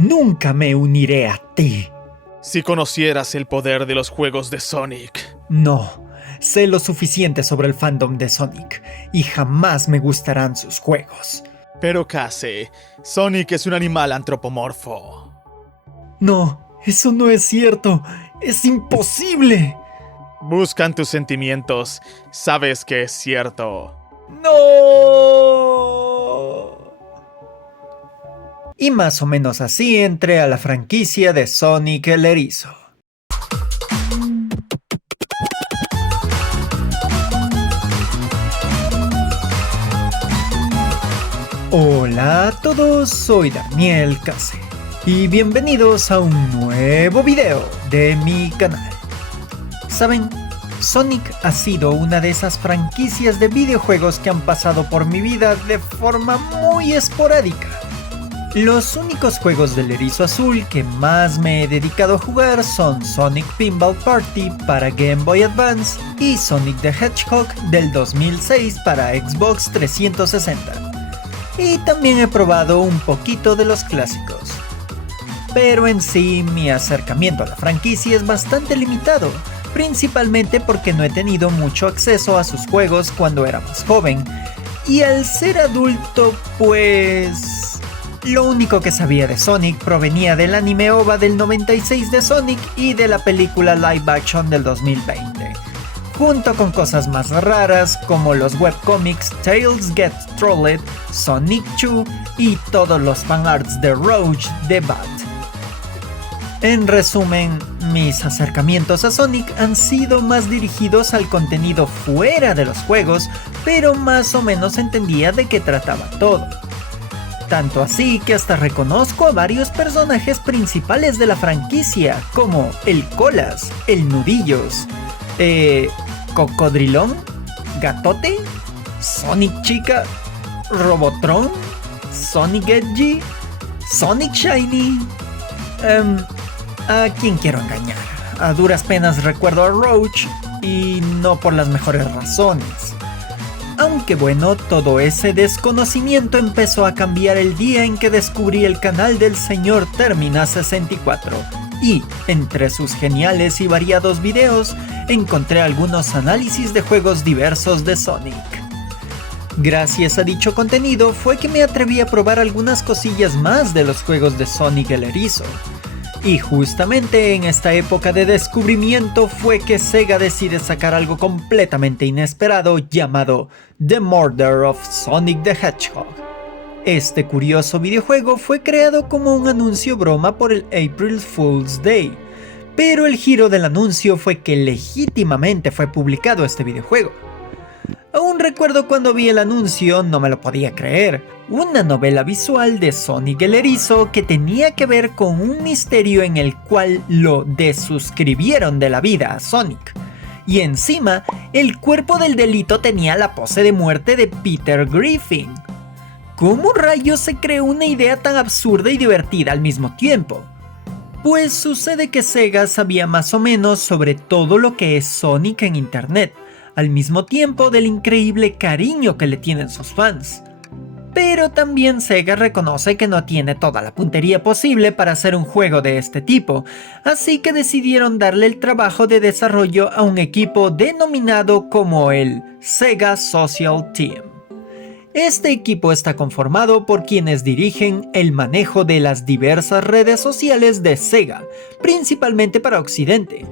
Nunca me uniré a ti. Si conocieras el poder de los juegos de Sonic. No, sé lo suficiente sobre el fandom de Sonic y jamás me gustarán sus juegos. Pero casi, Sonic es un animal antropomorfo. No, eso no es cierto. ¡Es imposible! Buscan tus sentimientos. Sabes que es cierto. ¡No! Y más o menos así entré a la franquicia de Sonic el Erizo. Hola a todos, soy Daniel Case y bienvenidos a un nuevo video de mi canal. ¿Saben? Sonic ha sido una de esas franquicias de videojuegos que han pasado por mi vida de forma muy esporádica. Los únicos juegos del Erizo Azul que más me he dedicado a jugar son Sonic Pinball Party para Game Boy Advance y Sonic the Hedgehog del 2006 para Xbox 360. Y también he probado un poquito de los clásicos. Pero en sí, mi acercamiento a la franquicia es bastante limitado, principalmente porque no he tenido mucho acceso a sus juegos cuando era más joven, y al ser adulto, pues... lo único que sabía de Sonic provenía del anime OVA del 96 de Sonic y de la película live action del 2020. Junto con cosas más raras como los webcomics Tails Get Trolled, Sonic 2 y todos los fanarts de Rouge de Bat. En resumen, mis acercamientos a Sonic han sido más dirigidos al contenido fuera de los juegos, pero más o menos entendía de qué trataba todo. Tanto así que hasta reconozco a varios personajes principales de la franquicia, como el Colas, el Nudillos, Cocodrilón, Gatote, Sonic Chica, Robotron, Sonic Edgy, Sonic Shiny... ¿a quién quiero engañar? A duras penas recuerdo a Roach, y no por las mejores razones. Aunque bueno, todo ese desconocimiento empezó a cambiar el día en que descubrí el canal del señor Termina64 y, entre sus geniales y variados videos, encontré algunos análisis de juegos diversos de Sonic. Gracias a dicho contenido fue que me atreví a probar algunas cosillas más de los juegos de Sonic el Erizo. Y justamente en esta época de descubrimiento fue que Sega decide sacar algo completamente inesperado llamado The Murder of Sonic the Hedgehog. Este curioso videojuego fue creado como un anuncio broma por el April Fool's Day, pero el giro del anuncio fue que legítimamente fue publicado este videojuego. Aún recuerdo cuando vi el anuncio, no me lo podía creer. Una novela visual de Sonic el Erizo que tenía que ver con un misterio en el cual lo desuscribieron de la vida a Sonic. Y encima, el cuerpo del delito tenía la pose de muerte de Peter Griffin. ¿Cómo rayos se creó una idea tan absurda y divertida al mismo tiempo? Pues sucede que Sega sabía más o menos sobre todo lo que es Sonic en internet, al mismo tiempo del increíble cariño que le tienen sus fans. Pero también Sega reconoce que no tiene toda la puntería posible para hacer un juego de este tipo, así que decidieron darle el trabajo de desarrollo a un equipo denominado como el Sega Social Team. Este equipo está conformado por quienes dirigen el manejo de las diversas redes sociales de Sega, principalmente para Occidente.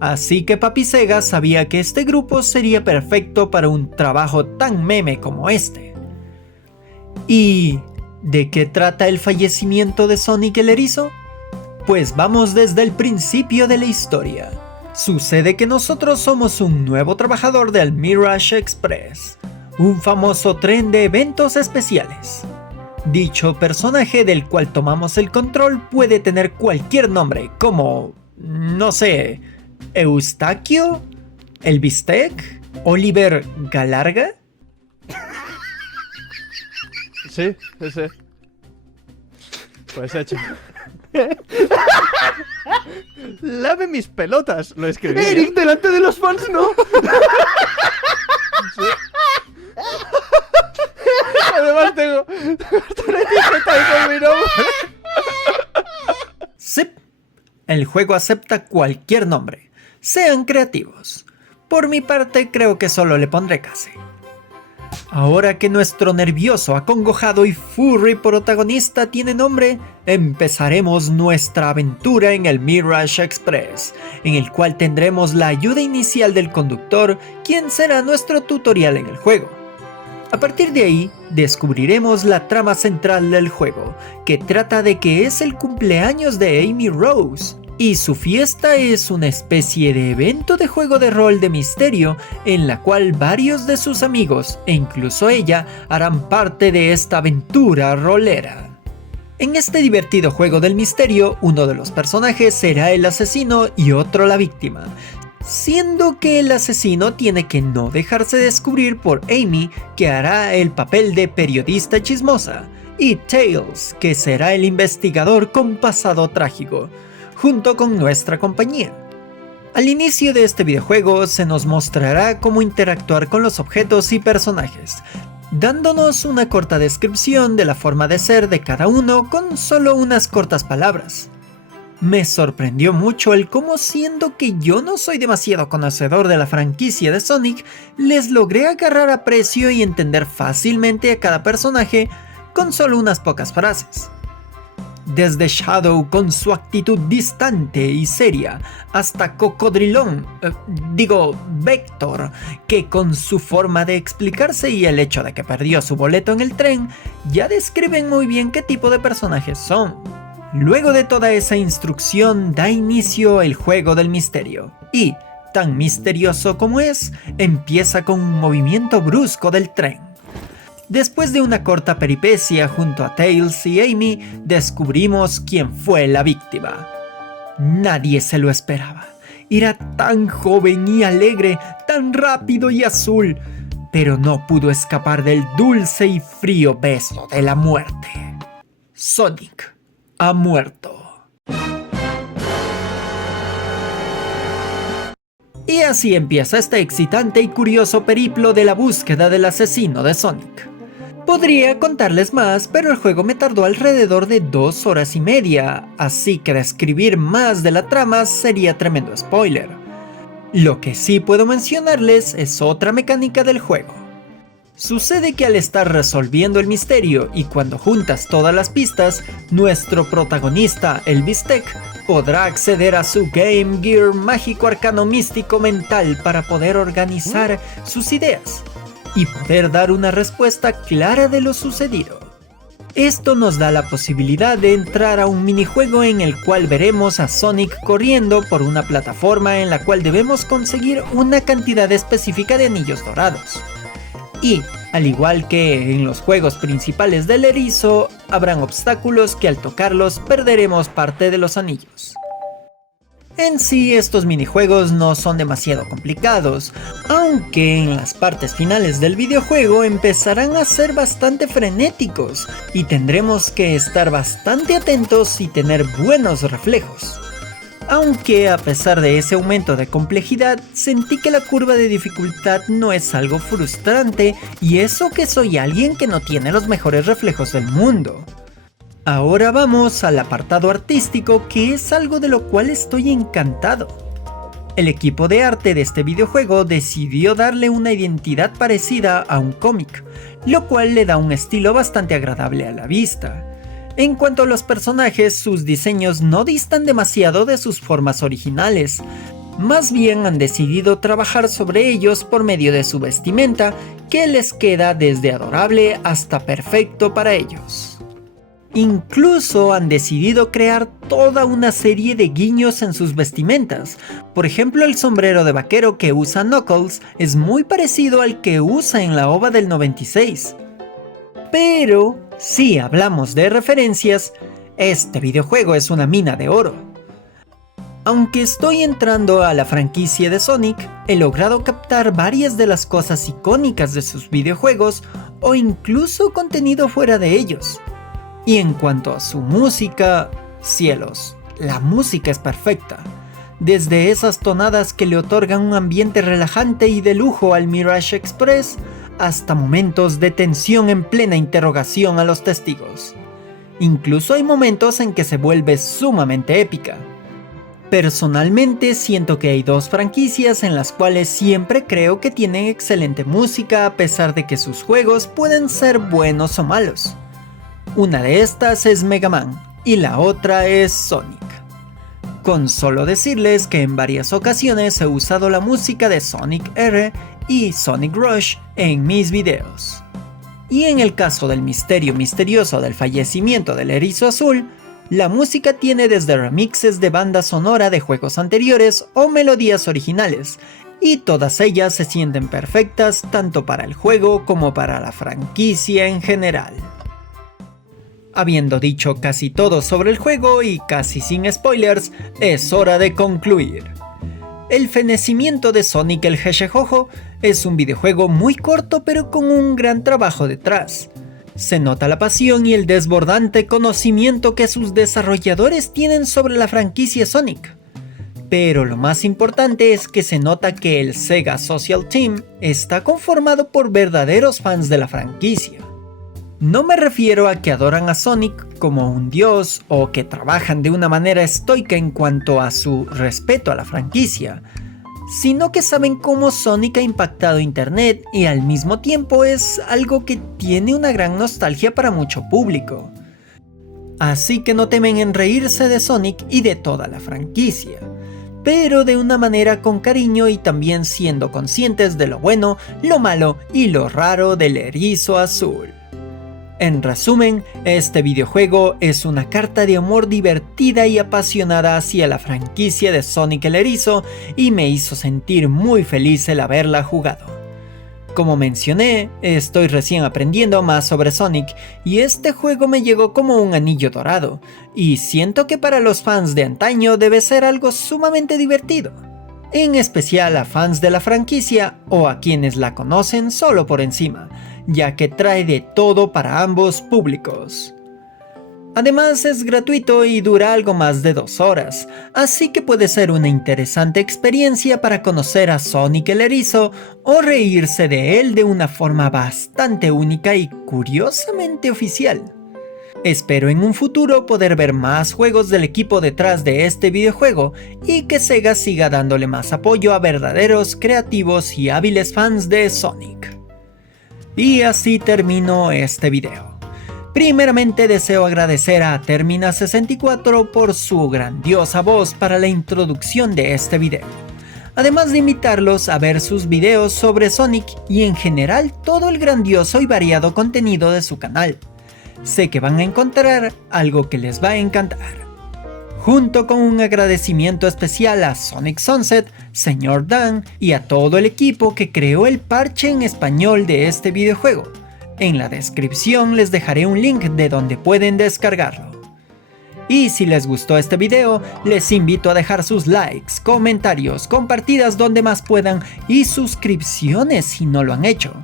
Así que Papi Sega sabía que este grupo sería perfecto para un trabajo tan meme como este. ¿Y de qué trata el fallecimiento de Sonic el Erizo? Pues vamos desde el principio de la historia. Sucede que nosotros somos un nuevo trabajador del Mirage Express, un famoso tren de eventos especiales. Dicho personaje del cual tomamos el control puede tener cualquier nombre, como, no sé, Eustaquio, El Bistec, Oliver Galarga. Sí, ese. Pues hecho. Lave mis pelotas, lo escribí. Eric, delante de los fans, no. Sí. Además tengo una etiqueta ahí con mi nombre. juego acepta cualquier nombre. Sean creativos. Por mi parte, creo que solo le pondré Case. Ahora que nuestro nervioso, acongojado y furry protagonista tiene nombre, empezaremos nuestra aventura en el Mirage Express, en el cual tendremos la ayuda inicial del conductor, quien será nuestro tutorial en el juego. A partir de ahí, descubriremos la trama central del juego, que trata de que es el cumpleaños de Amy Rose, y su fiesta es una especie de evento de juego de rol de misterio en la cual varios de sus amigos, e incluso ella, harán parte de esta aventura rolera. En este divertido juego del misterio, uno de los personajes será el asesino y otro la víctima, siendo que el asesino tiene que no dejarse descubrir por Amy, que hará el papel de periodista chismosa, y Tails, que será el investigador con pasado trágico, junto con nuestra compañía. Al inicio de este videojuego se nos mostrará cómo interactuar con los objetos y personajes, dándonos una corta descripción de la forma de ser de cada uno con solo unas cortas palabras. Me sorprendió mucho el cómo, siendo que yo no soy demasiado conocedor de la franquicia de Sonic, les logré agarrar aprecio y entender fácilmente a cada personaje con solo unas pocas frases. Desde Shadow con su actitud distante y seria, hasta Vector, que con su forma de explicarse y el hecho de que perdió su boleto en el tren, ya describen muy bien qué tipo de personajes son. Luego de toda esa instrucción da inicio el juego del misterio, y, tan misterioso como es, empieza con un movimiento brusco del tren. Después de una corta peripecia junto a Tails y Amy, descubrimos quién fue la víctima. Nadie se lo esperaba. Era tan joven y alegre, tan rápido y azul, pero no pudo escapar del dulce y frío beso de la muerte. Sonic ha muerto. Y así empieza este excitante y curioso periplo de la búsqueda del asesino de Sonic. Podría contarles más, pero el juego me tardó alrededor de 2 horas y media, así que describir más de la trama sería tremendo spoiler. Lo que sí puedo mencionarles es otra mecánica del juego. Sucede que al estar resolviendo el misterio y cuando juntas todas las pistas, nuestro protagonista, el Bistec, podrá acceder a su Game Gear mágico arcano místico mental para poder organizar sus ideas y poder dar una respuesta clara de lo sucedido. Esto nos da la posibilidad de entrar a un minijuego en el cual veremos a Sonic corriendo por una plataforma en la cual debemos conseguir una cantidad específica de anillos dorados. Y, al igual que en los juegos principales del erizo, habrán obstáculos que al tocarlos perderemos parte de los anillos. En sí, estos minijuegos no son demasiado complicados, aunque en las partes finales del videojuego empezarán a ser bastante frenéticos y tendremos que estar bastante atentos y tener buenos reflejos. Aunque a pesar de ese aumento de complejidad, sentí que la curva de dificultad no es algo frustrante, y eso que soy alguien que no tiene los mejores reflejos del mundo. Ahora vamos al apartado artístico, que es algo de lo cual estoy encantado. El equipo de arte de este videojuego decidió darle una identidad parecida a un cómic, lo cual le da un estilo bastante agradable a la vista. En cuanto a los personajes, sus diseños no distan demasiado de sus formas originales, más bien han decidido trabajar sobre ellos por medio de su vestimenta, que les queda desde adorable hasta perfecto para ellos. Incluso han decidido crear toda una serie de guiños en sus vestimentas. Por ejemplo, el sombrero de vaquero que usa Knuckles es muy parecido al que usa en la OVA del 96. Pero, si hablamos de referencias, este videojuego es una mina de oro. Aunque estoy entrando a la franquicia de Sonic, he logrado captar varias de las cosas icónicas de sus videojuegos o incluso contenido fuera de ellos. Y en cuanto a su música, cielos, la música es perfecta. Desde esas tonadas que le otorgan un ambiente relajante y de lujo al Mirage Express, hasta momentos de tensión en plena interrogación a los testigos. Incluso hay momentos en que se vuelve sumamente épica. Personalmente siento que hay dos franquicias en las cuales siempre creo que tienen excelente música a pesar de que sus juegos pueden ser buenos o malos. Una de estas es Mega Man y la otra es Sonic. Con solo decirles que en varias ocasiones he usado la música de Sonic R y Sonic Rush en mis videos. Y en el caso del misterio misterioso del fallecimiento del Erizo Azul, la música tiene desde remixes de banda sonora de juegos anteriores o melodías originales, y todas ellas se sienten perfectas tanto para el juego como para la franquicia en general. Habiendo dicho casi todo sobre el juego y casi sin spoilers, es hora de concluir. El fenecimiento de Sonic el Hedgehog es un videojuego muy corto pero con un gran trabajo detrás. Se nota la pasión y el desbordante conocimiento que sus desarrolladores tienen sobre la franquicia Sonic. Pero lo más importante es que se nota que el Sega Social Team está conformado por verdaderos fans de la franquicia. No me refiero a que adoran a Sonic como un dios o que trabajan de una manera estoica en cuanto a su respeto a la franquicia, sino que saben cómo Sonic ha impactado internet y al mismo tiempo es algo que tiene una gran nostalgia para mucho público. Así que no temen en reírse de Sonic y de toda la franquicia, pero de una manera con cariño y también siendo conscientes de lo bueno, lo malo y lo raro del Erizo Azul. En resumen, este videojuego es una carta de amor divertida y apasionada hacia la franquicia de Sonic el Erizo y me hizo sentir muy feliz el haberla jugado. Como mencioné, estoy recién aprendiendo más sobre Sonic y este juego me llegó como un anillo dorado y siento que para los fans de antaño debe ser algo sumamente divertido, en especial a fans de la franquicia o a quienes la conocen solo por encima, ya que trae de todo para ambos públicos. Además es gratuito y dura algo más de 2 horas, así que puede ser una interesante experiencia para conocer a Sonic el Erizo o reírse de él de una forma bastante única y curiosamente oficial. Espero en un futuro poder ver más juegos del equipo detrás de este videojuego y que Sega siga dándole más apoyo a verdaderos, creativos y hábiles fans de Sonic. Y así termino este video. Primeramente deseo agradecer a Termina64 por su grandiosa voz para la introducción de este video. Además de invitarlos a ver sus videos sobre Sonic y en general todo el grandioso y variado contenido de su canal. Sé que van a encontrar algo que les va a encantar. Junto con un agradecimiento especial a Sonic Sunset, Sr. Dan y a todo el equipo que creó el parche en español de este videojuego. En la descripción les dejaré un link de donde pueden descargarlo. Y si les gustó este video, les invito a dejar sus likes, comentarios, compartidas donde más puedan y suscripciones si no lo han hecho.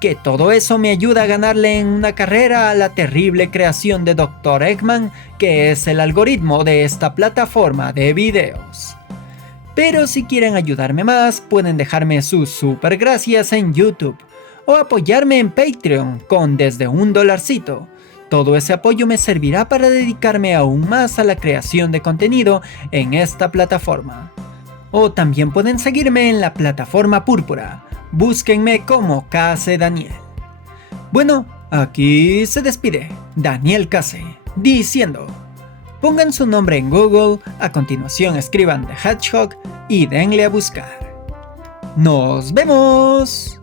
Que todo eso me ayuda a ganarle en una carrera a la terrible creación de Dr. Eggman, que es el algoritmo de esta plataforma de videos. Pero si quieren ayudarme más, pueden dejarme sus super gracias en YouTube o apoyarme en Patreon con desde $1. Todo ese apoyo me servirá para dedicarme aún más a la creación de contenido en esta plataforma. O también pueden seguirme en la plataforma Púrpura. Búsquenme como Case Daniel. Bueno, aquí se despide Daniel Case, diciendo: pongan su nombre en Google, a continuación escriban The Hedgehog y denle a buscar. ¡Nos vemos!